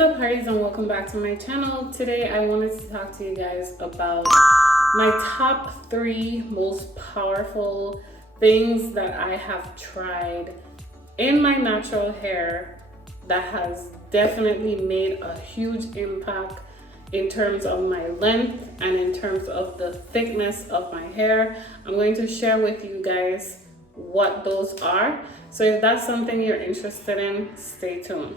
is up, hearties, and welcome back to my channel. Today I wanted to talk to you guys about my top 3 most powerful things that I have tried in my natural hair that has definitely made a huge impact in terms of my length and in terms of the thickness of my hair. I'm going to share with you guys what those are. So if that's something you're interested in, stay tuned.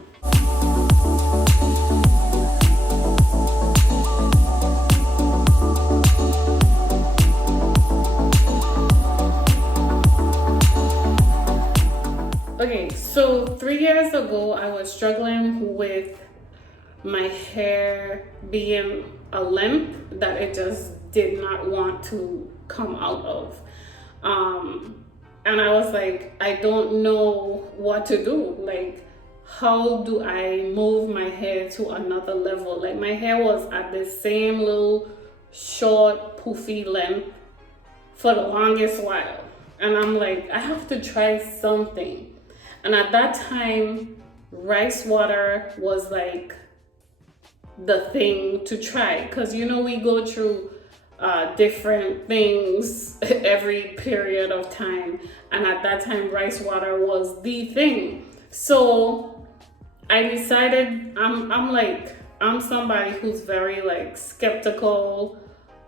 Okay, so 3 years ago, I was struggling with my hair being a length that it just did not want to come out of. And I was like, I don't know what to do. Like, how do I move my hair to another level? Like, my hair was at the same little short, poofy length for the longest while. And I'm like, I have to try something. And at that time, rice water was like the thing to try. Because, you know, we go through different things every period of time. And at that time, rice water was the thing. So I decided, I'm somebody who's very like skeptical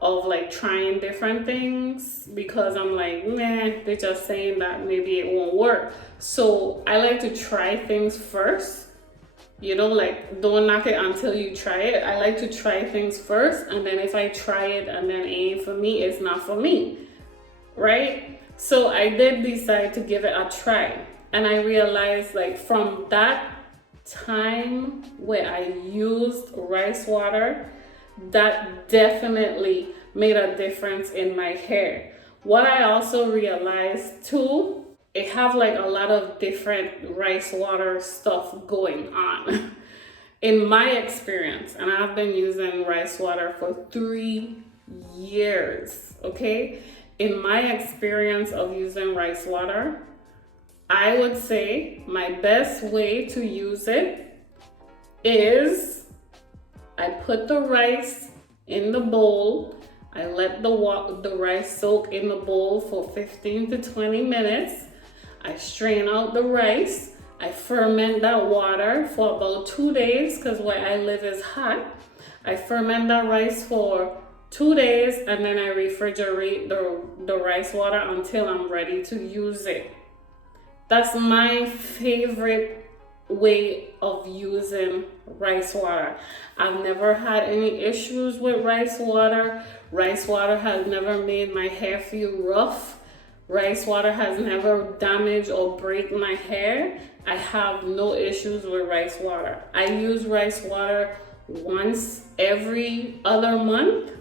of like trying different things, because I'm like, nah, they're just saying that maybe it won't work. So I like to try things first, you know, like don't knock it until you try it. I like to try things first, and then if I try it and then it ain't for me, it's not for me, right? So I did decide to give it a try, and I realized, like, from that time where I used rice water, that definitely made a difference in my hair. What I also realized too, it have like a lot of different rice water stuff going on in my experience, and I've been using rice water for 3 years. Okay, in my experience of using rice water, I would say my best way to use it is I put the rice in the bowl. I let the rice soak in the bowl for 15 to 20 minutes. I strain out the rice. I ferment that water for about 2 days, because where I live is hot. I ferment that rice for 2 days, and then I refrigerate the rice water until I'm ready to use it. That's my favorite way of using rice water. I've never had any issues with rice water. Rice water has never made my hair feel rough. Rice water has never damaged or break my hair. I have no issues with rice water. I use rice water once every other month.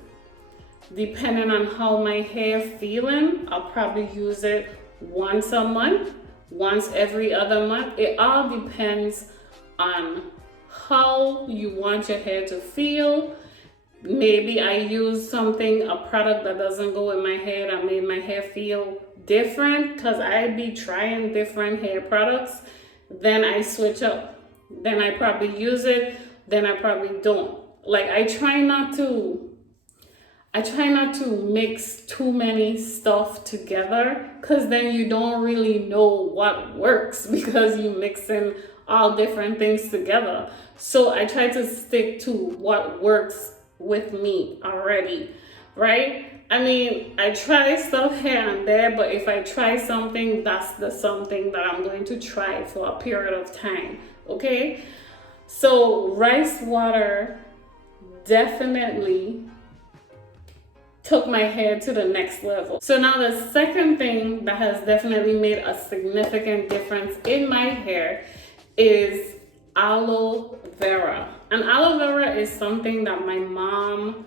Depending on how my hair feeling, I'll probably use it once a month, once every other month. It all depends on how you want your hair to feel. Maybe I use a product that doesn't go with my hair that made my hair feel different, because I be trying different hair products. Then I switch up. Then I probably use it. Then I probably don't. Like, I try not to mix too many stuff together, because then you don't really know what works, because you mix in all different things together. So I try to stick to what works with me already, right? I mean, I try stuff here and there, but if I try something, that's the something that I'm going to try for a period of time, okay? So rice water definitely took my hair to the next level. So now the second thing that has definitely made a significant difference in my hair is aloe vera. And aloe vera is something that my mom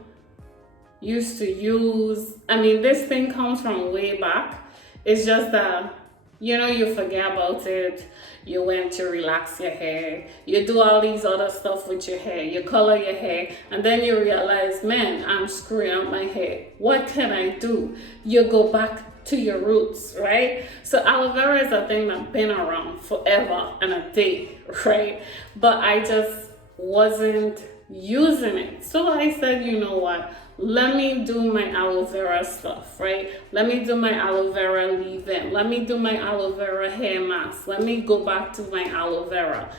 used to use. I mean, this thing comes from way back. It's just that, you know, you forget about it. You went to relax your hair. You do all these other stuff with your hair. You color your hair. And then you realize, man, I'm screwing up my hair. What can I do? You go back to your roots, right? So aloe vera is a thing that's been around forever and a day, right? But I just wasn't using it. So I said, you know what? Let me do my aloe vera stuff, right? Let me do my aloe vera leave-in. Let me do my aloe vera hair mask. Let me go back to my aloe vera.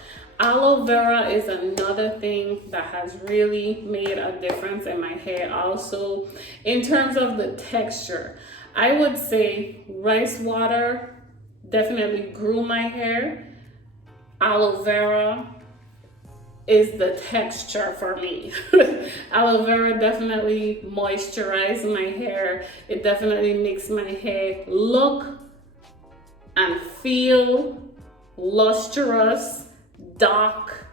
Aloe vera is another thing that has really made a difference in my hair. Also, in terms of the texture, I would say rice water definitely grew my hair. Aloe vera is the texture for me. Aloe vera definitely moisturizes my hair. It definitely makes my hair look and feel lustrous, dark,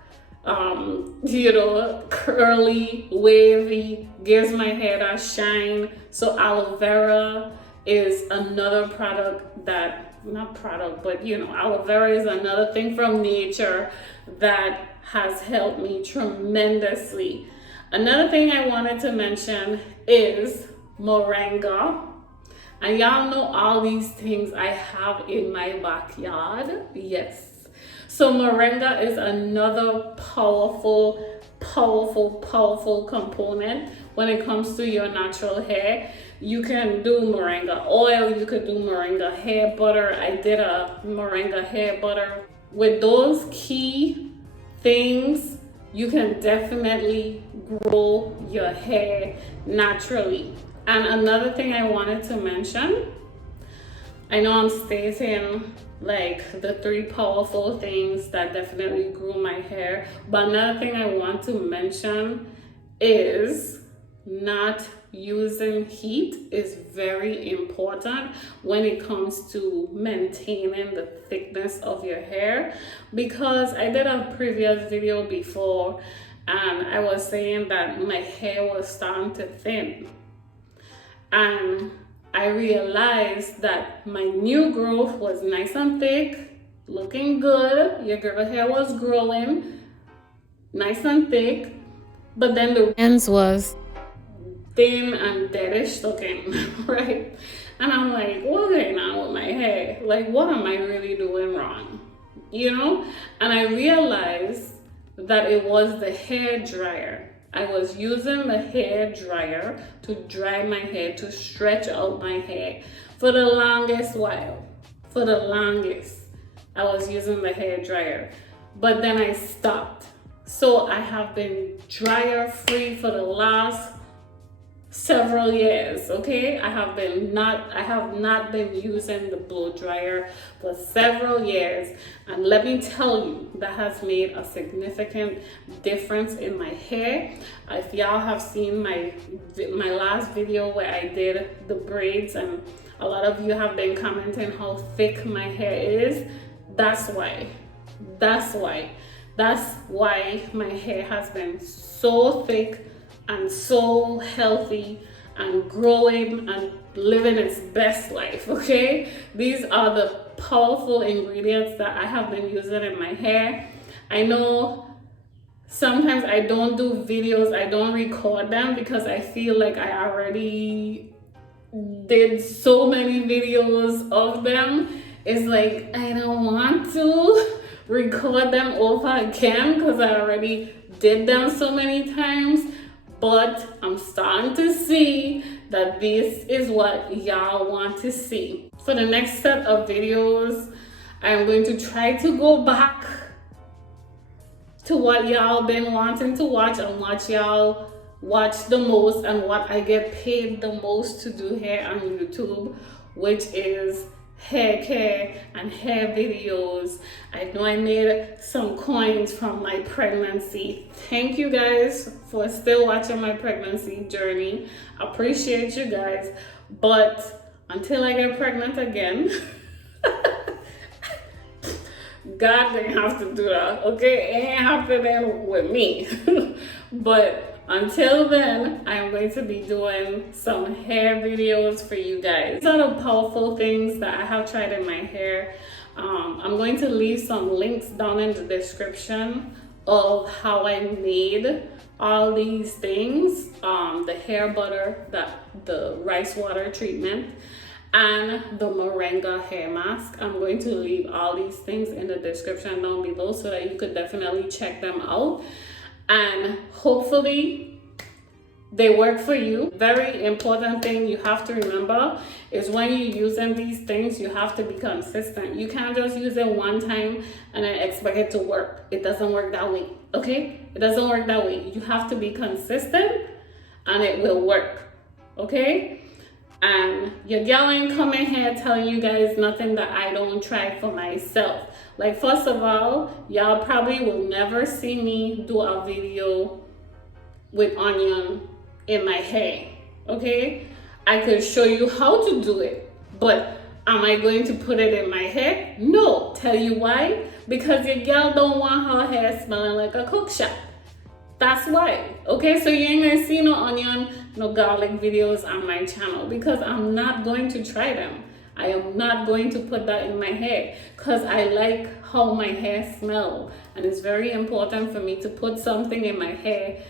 curly, wavy, gives my hair that shine. So aloe vera is another product aloe vera is another thing from nature that has helped me tremendously. Another thing I wanted to mention is Moringa. And y'all know all these things I have in my backyard. Yes. So Moringa is another powerful component when it comes to your natural hair. You can do Moringa oil, you could do Moringa hair butter. I did a Moringa hair butter. With those key things, you can definitely grow your hair naturally. And another thing I wanted to mention, I know I'm stating like the 3 powerful things that definitely grew my hair, but another thing I want to mention is not using heat is very important when it comes to maintaining the thickness of your hair, because I did a previous video before and I was saying that my hair was starting to thin, and I realized that my new growth was nice and thick, looking good. Your girl hair was growing nice and thick, but then the ends was thin and deadish looking, right? And I'm like, what's going on with my hair? Like, what am I really doing wrong? And I realized that it was the hair dryer. I was using the hair dryer to dry my hair, to stretch out my hair for the longest while. For the longest, I was using the hair dryer, but then I stopped. So I have been dryer free for the last several years. Okay, I have not been using the blow dryer for several years, and let me tell you, that has made a significant difference in my hair. If y'all have seen my last video where I did the braids, and a lot of you have been commenting how thick my hair is, that's why my hair has been so thick and so healthy and growing and living its best life. Okay, these are the powerful ingredients that I have been using in my hair. I know sometimes I don't do videos, I don't record them because I feel like I already did so many videos of them. It's like I don't want to record them over again because I already did them so many times. But I'm starting to see that this is what y'all want to see. For the next set of videos, I'm going to try to go back to what y'all been wanting to watch and what y'all watch the most and what I get paid the most to do here on YouTube, which is hair care and hair videos. I know I made some coins from my pregnancy. Thank you guys for still watching my pregnancy journey. Appreciate you guys. But until I get pregnant again, God didn't have to do that, okay? It ain't happening with me. But until then, I'm going to be doing some hair videos for you guys. These are the powerful things that I have tried in my hair. I'm going to leave some links down in the description of how I made all these things. The hair butter, the rice water treatment, and the Moringa hair mask. I'm going to leave all these things in the description down below so that you could definitely check them out. and hopefully they work for you. Very important thing you have to remember is when you're using these things, you have to be consistent. You can't just use it one time and then expect it to work. It doesn't work that way, okay? It doesn't work that way. You have to be consistent and it will work, okay? And your girl ain't coming here telling you guys nothing that I don't try for myself. Like, first of all, y'all probably will never see me do a video with onion in my hair, okay? I could show you how to do it, but am I going to put it in my hair? No. Tell you why? Because your girl don't want her hair smelling like a cook shop. That's why, okay? So you ain't gonna see no onion, no garlic videos on my channel because I'm not going to try them. I am not going to put that in my hair because I like how my hair smells, and it's very important for me to put something in my hair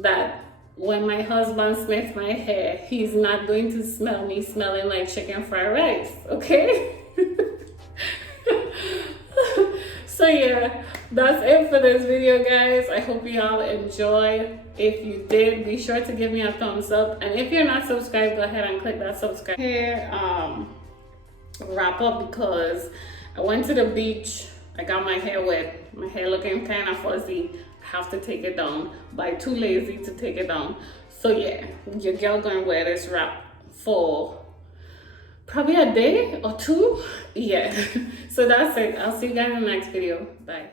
that when my husband sniffs my hair, he's not going to smell me smelling like chicken fried rice, okay? So yeah, that's it for this video, guys. I hope you all enjoyed. If you did, be sure to give me a thumbs up, and if you're not subscribed, go ahead and click that subscribe. Here, wrap up because I went to the beach. I got my hair wet. My hair looking kind of fuzzy. I have to take it down, but I'm too lazy to take it down. So yeah, your girl gonna wear this wrap for probably a day or two. Yeah. So that's it. I'll see you guys in the next video. Bye.